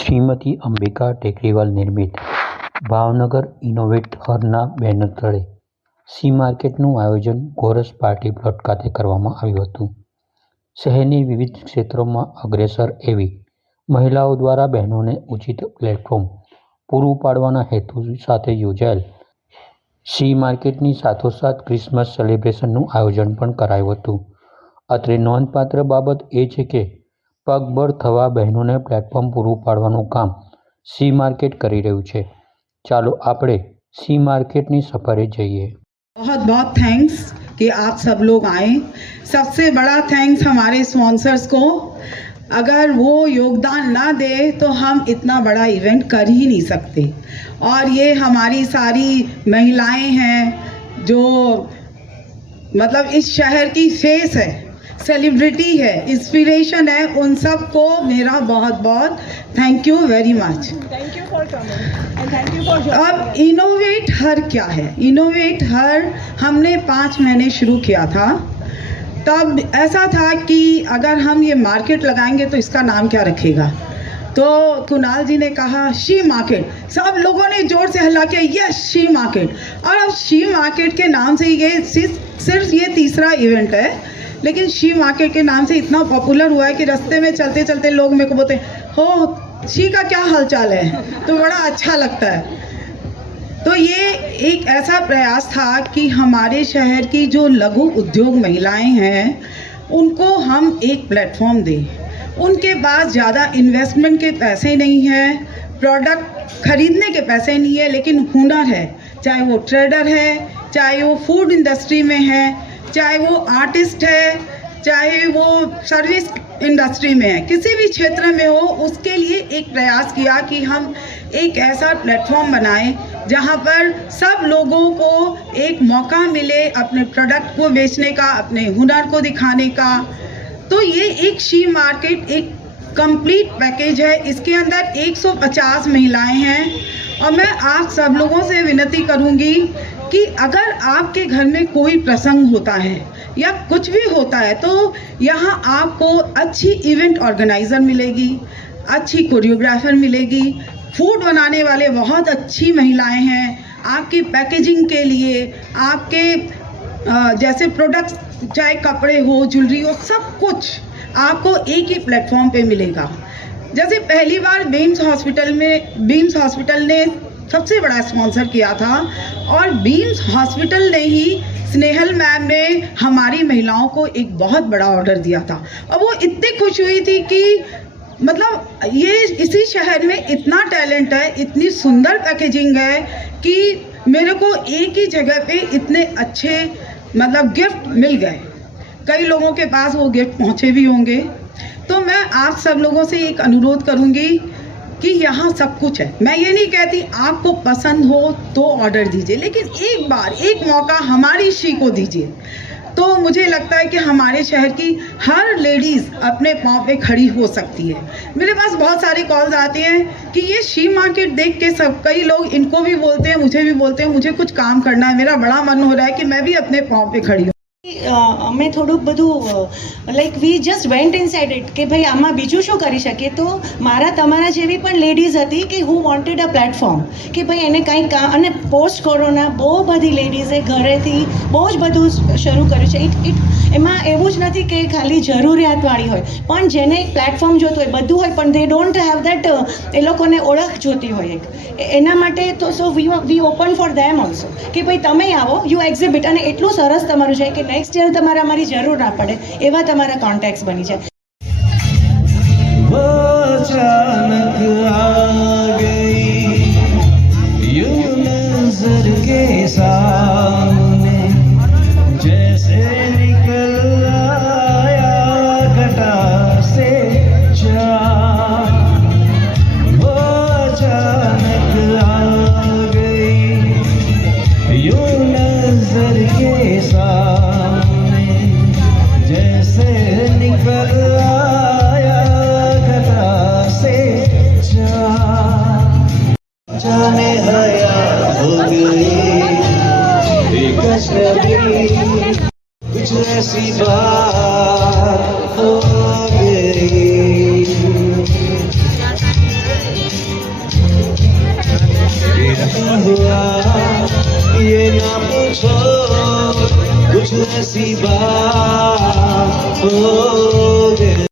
શ્રીમતી અંબિકા ટેકરીવાલ નિર્મિત Bhavnagar innovate હરના banner તળે she માર્કેટનું આયોજન ગોરસ પાર્ટી પ્લોટ ખાતે કરવામાં આવ્યું હતું. શહેરની વિવિધ ક્ષેત્રોમાં અગ્રેસર એવી મહિલાઓ દ્વારા બહેનોને ઉચિત પ્લેટફોર્મ પૂરું પાડવાના હેતુ સાથે યોજાયેલ સી માર્કેટની સાથોસાથ ક્રિસમસ સેલિબ્રેશનનું આયોજન પણ કરાયું હતું. અત્રે નોંધપાત્ર બાબત એ છે કે પગભર થવા બહેનોને પ્લેટફોર્મ પૂરું પાડવાનું કામ સી માર્કેટ કરી રહ્યું છે ચાલો આપણે સી માર્કેટની સફરે જઈએ बहुत बहुत थैंक्स कि आप सब लोग आए सबसे बड़ा थैंक्स हमारे स्पॉन्सर्स को अगर वो योगदान ना दे तो हम इतना बड़ा इवेंट कर ही नहीं सकते और ये हमारी सारी महिलाएं हैं जो मतलब इस शहर की फेस है सेलिब्रिटी है इंस्पिरेशन है उन सबको मेरा बहुत बहुत thank you very much thank you for you अब इनोवेट हर क्या है? इनोवेट हर हमने पाँच महीने शुरू किया था। तब ऐसा था कि अगर हम ये मार्केट लगाएँगे तो इसका नाम क्या रखेगा? तो कुणाल जी ने कहा शी मार्केट सब लोगों ने ज़ोर से हल्ला किया यस शी मार्केट और अब शी मार्केट के नाम से ये सिर्फ़ ये तीसरा इवेंट है। लेकिन शी मार्केट के नाम से इतना पॉपुलर हुआ है कि रास्ते में चलते चलते लोग मेरे को बोलते हैं, शी का क्या हालचाल है? तो बड़ा अच्छा लगता है। तो ये एक ऐसा प्रयास था कि हमारे शहर की जो लघु उद्योग महिलाएँ हैं उनको हम एक प्लेटफॉर्म दें। उनके पास ज़्यादा इन्वेस्टमेंट के पैसे नहीं हैं प्रोडक्ट खरीदने के पैसे नहीं है लेकिन हुनर है। चाहे वो ट्रेडर है चाहे वो फ़ूड इंडस्ट्री में है चाहे वो आर्टिस्ट है, चाहे वो सर्विस इंडस्ट्री में है, किसी भी क्षेत्र में हो, उसके लिए एक प्रयास किया कि हम एक ऐसा प्लेटफॉर्म बनाएँ जहाँ पर सब लोगों को एक मौका मिले अपने प्रोडक्ट को बेचने का, अपने हुनर को दिखाने का। तो ये एक शी मार्केट, एक कंप्लीट पैकेज है। इसके अंदर 150 महिलाएँ हैं और मैं आप सब लोगों से विनती करूँगी कि अगर आपके घर में कोई प्रसंग होता है या कुछ भी होता है तो यहाँ आपको अच्छी इवेंट ऑर्गेनाइज़र मिलेगी, अच्छी कोरियोग्राफर मिलेगी। फ़ूड बनाने वाले बहुत अच्छी महिलाएँ हैं। आपकी पैकेजिंग के लिए, आपके जैसे प्रोडक्ट्स चाहे कपड़े हो ज्वेलरी हो, सब कुछ आपको एक ही प्लेटफॉर्म पे मिलेगा। जैसे पहली बार बीम्स हॉस्पिटल में बीम्स हॉस्पिटल ने सबसे बड़ा स्पॉन्सर किया था और बीम्स हॉस्पिटल ने ही स्नेहल मैम ने हमारी महिलाओं को एक बहुत बड़ा ऑर्डर दिया था। और वो इतनी खुश हुई थी कि मतलब ये इसी शहर में इतना टैलेंट है, इतनी सुंदर पैकेजिंग है कि मेरे को एक ही जगह पे इतने अच्छे मतलब गिफ्ट मिल गए। कई लोगों के पास वो गिफ्ट पहुँचे भी होंगे। तो मैं आप सब लोगों से एक अनुरोध करूँगी कि यहाँ सब कुछ है। मैं ये नहीं कहती आपको पसंद हो तो ऑर्डर दीजिए, लेकिन एक बार, एक मौका हमारी शी को दीजिए। तो मुझे लगता है कि हमारे शहर की हर लेडीज़ अपने पाँव पे खड़ी हो सकती है। मेरे पास बहुत सारे कॉल्स आते हैं कि ये शी मार्केट देख के सब, कई लोग इनको भी बोलते हैं, मुझे भी बोलते हैं, मुझे कुछ काम करना है, मेरा बड़ा मन हो रहा है कि मैं भी अपने पाँव पे खड़ी हूँ। અમે થોડુંક બધું like we just went inside it કે ભાઈ આમાં બીજું શું કરી શકીએ? તો મારા તમારા જેવી પણ લેડીઝ હતી કે હું વોન્ટેડ અ પ્લેટફોર્મ કે ભાઈ એને કંઈક કામ અને પોસ્ટ કોરોના બહુ બધી લેડીઝે ઘરેથી બહુ જ બધું શરૂ કર્યું છે. ઇટ ઇટ એમાં એવું જ નથી કે ખાલી જરૂરિયાતવાળી હોય. પણ જેને એક પ્લેટફોર્મ જોતું હોય, બધું હોય, પણ દે ડોન્ટ હેવ દેટ એ લોકોને ઓળખ જોતી હોય એક. એના માટે તો so we we open for them also કે ભાઈ તમે આવો યુ એક્ઝિબિટ અને એટલું સરસ તમારું છે કે નેક્સ્ટ યર તમારે અમારી જરૂર ના પડે, એવા તમારા કોન્ટેક્ટ્સ બની જાય. जाने हो गई कुछ ऐसी बात हो गई। हुआ ये ना पूछो कुछ ऐसी बात हो